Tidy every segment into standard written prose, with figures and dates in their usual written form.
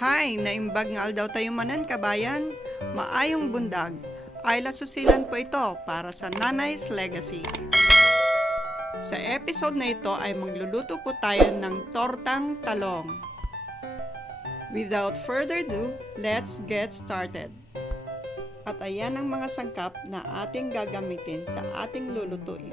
Hay, naimbag nga daw tayo manan kabayan. Maayong bundag. Ayla susilan po ito para sa Nanay's Legacy. Sa episode na ito ay magluluto po tayo ng tortang talong. Without further ado, let's get started. At ayan ang mga sangkap na ating gagamitin sa ating lulutuin.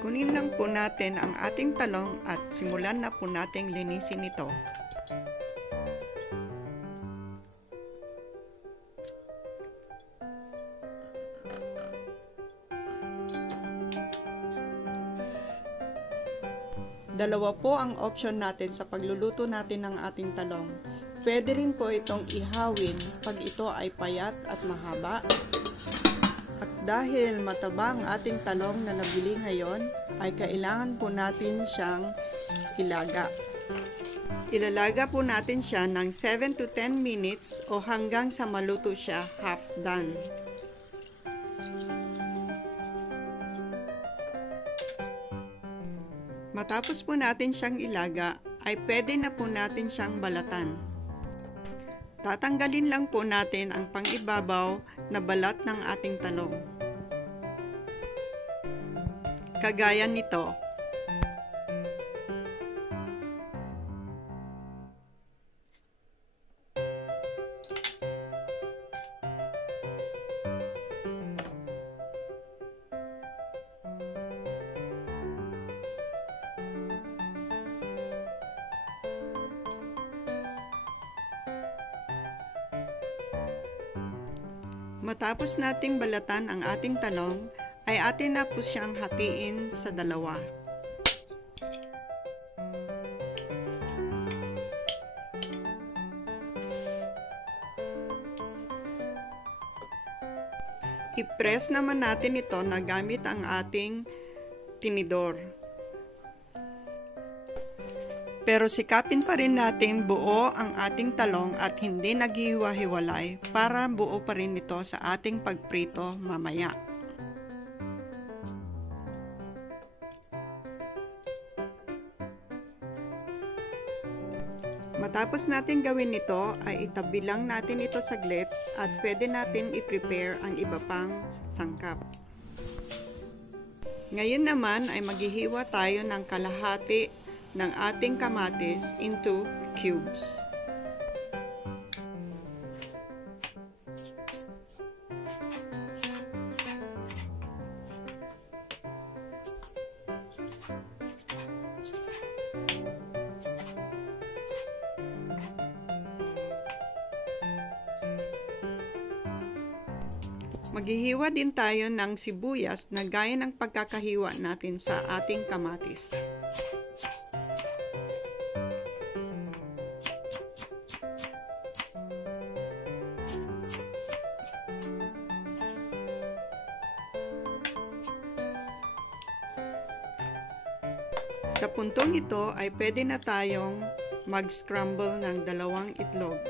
Kunin lang po natin ang ating talong at simulan na po nating linisin ito. Dalawa po ang option natin sa pagluluto natin ng ating talong. Pwede rin po itong ihawin pag ito ay payat at mahaba. At dahil mataba ang ating talong na nabili ngayon, ay kailangan po natin siyang ilaga. Ilalaga po natin siya ng 7 to 10 minutes o hanggang sa maluto siya half done. Matapos po natin siyang ilaga, ay pwede na po natin siyang balatan. Tatanggalin lang po natin ang pangibabaw na balat ng ating talong. Kagaya nito. Matapos nating balatan ang ating talong, ay atin na po siyang hatiin sa dalawa. I-press naman natin ito na gamit ang ating tinidor. Pero sikapin pa rin natin buo ang ating talong at hindi naghiwa-hiwalay para buo pa rin ito sa ating pagprito mamaya. Matapos natin gawin ito ay itabi lang natin ito saglit at pwede natin i-prepare ang iba pang sangkap. Ngayon naman ay maghihiwa tayo ng kalahati ng ating kamatis into cubes. Maghihiwa din tayo ng sibuyas na gaya ng pagkakahiwa natin sa ating kamatis. Sa puntong ito ay pwede na tayong mag-scramble ng 2 itlog.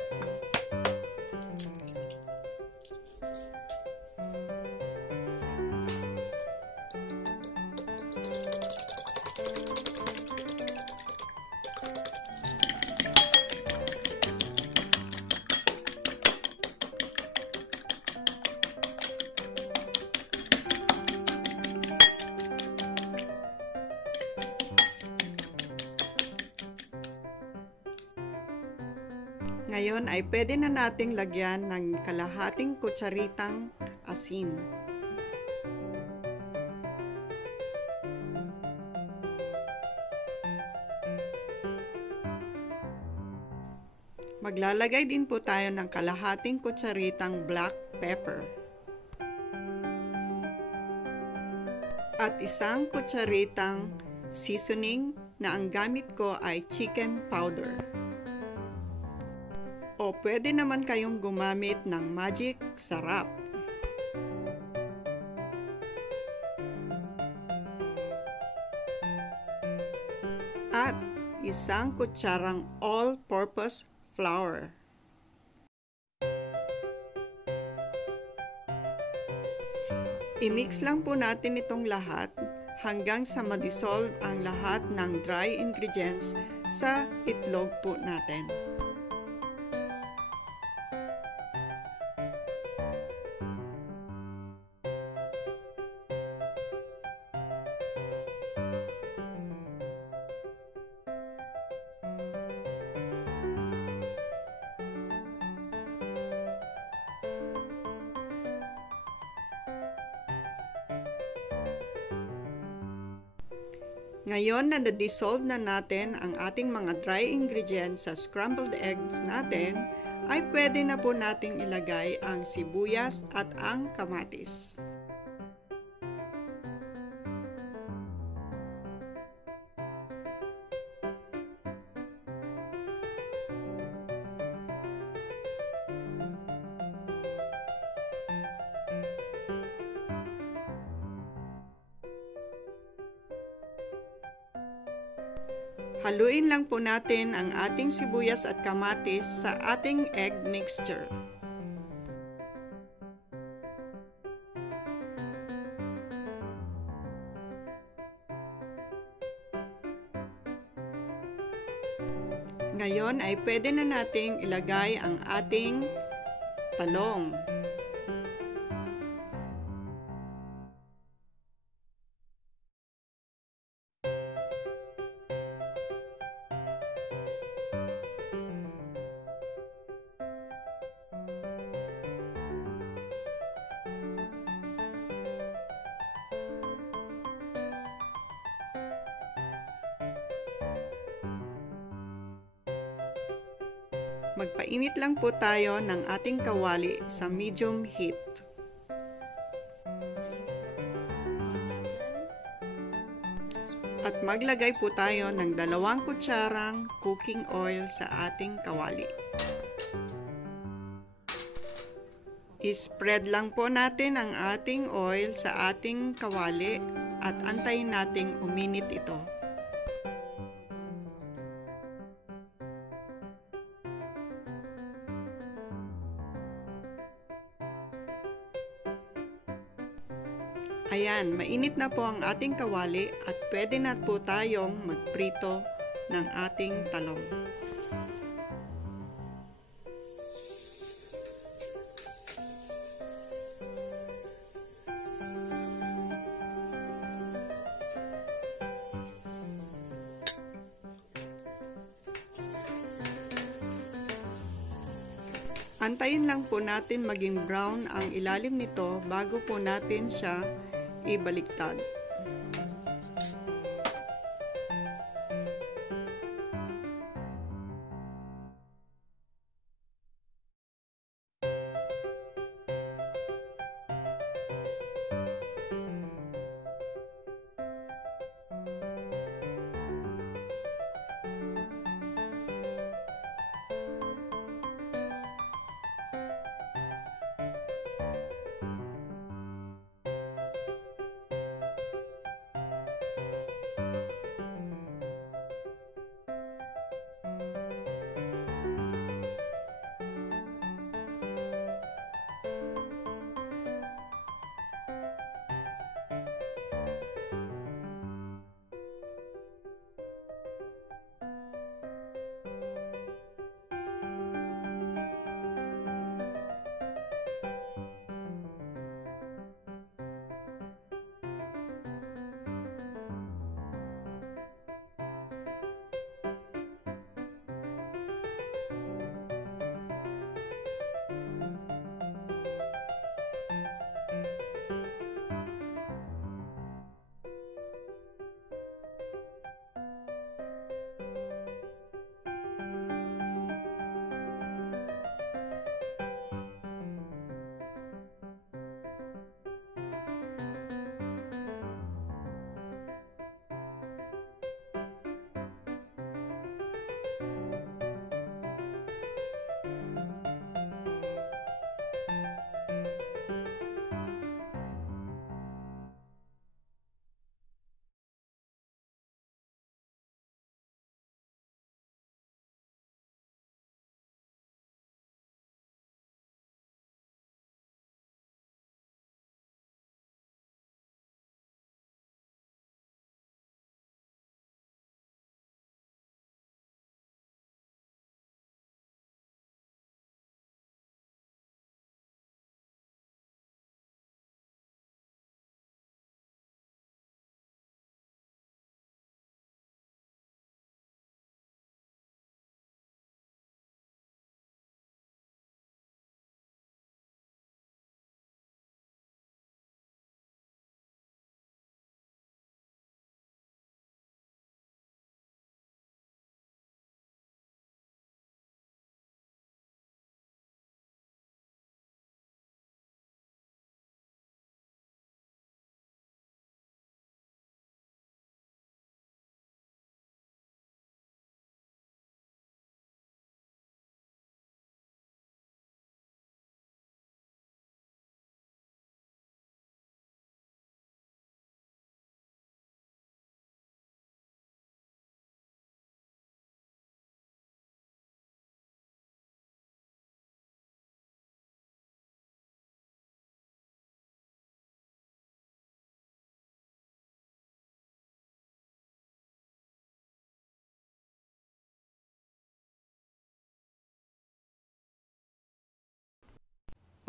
Ngayon ay pwede na nating lagyan ng kalahating kutsaritang asin. Maglalagay din po tayo ng kalahating kutsaritang black pepper. At 1 kutsaritang seasoning na ang gamit ko ay chicken powder. O pwede naman kayong gumamit ng magic sarap. At 1 kutsarang all-purpose flour. I-mix lang po natin itong lahat hanggang sa ma-dissolve ang lahat ng dry ingredients sa itlog po natin. Ngayon na na-dissolve na natin ang ating mga dry ingredients sa scrambled eggs natin, ay pwede na po nating ilagay ang sibuyas at ang kamatis. Haluin lang po natin ang ating sibuyas at kamatis sa ating egg mixture. Ngayon ay pwede na nating ilagay ang ating talong. Magpainit lang po tayo ng ating kawali sa medium heat. At maglagay po tayo ng 2 kutsarang cooking oil sa ating kawali. I-spread lang po natin ang ating oil sa ating kawali at antayin nating uminit ito. Ayan, mainit na po ang ating kawali at pwede na po tayong magprito ng ating talong. Antayin lang po natin maging brown ang ilalim nito bago po natin siya ibaliktad.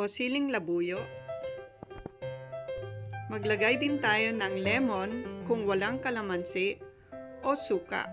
o siling labuyo. Maglagay din tayo ng lemon kung walang kalamansi o suka.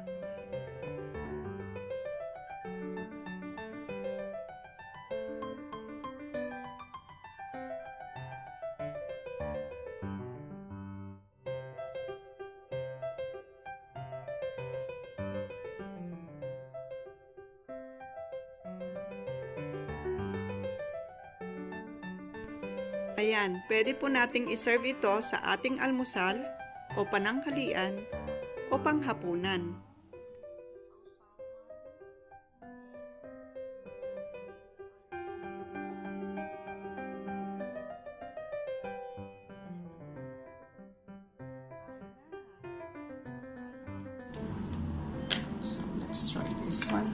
Ayan, pwede po nating iserve ito sa ating almusal o pananghalian o panghapunan. So let's try this one.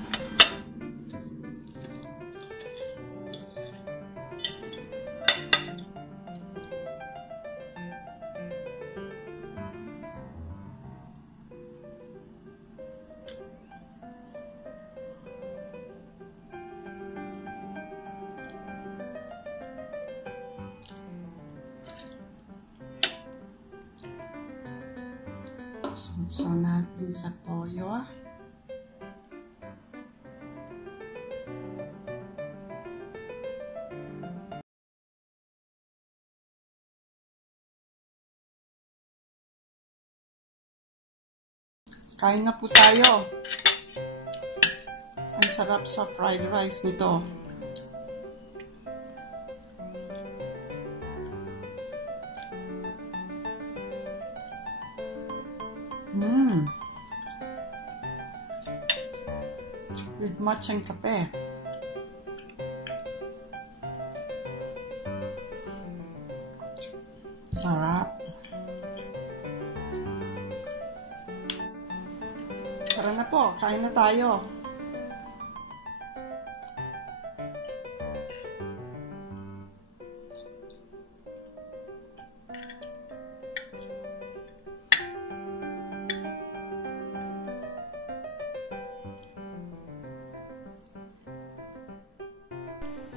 So natin sa toyo. Kain na po tayo. Ang sarap sa fried rice nito. With matchang kape. Sarap. Tara na po, kain na tayo.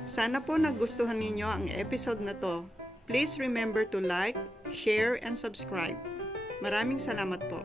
Sana po nagustuhan ninyo ang episode na to. Please remember to like, share, and subscribe. Maraming salamat po.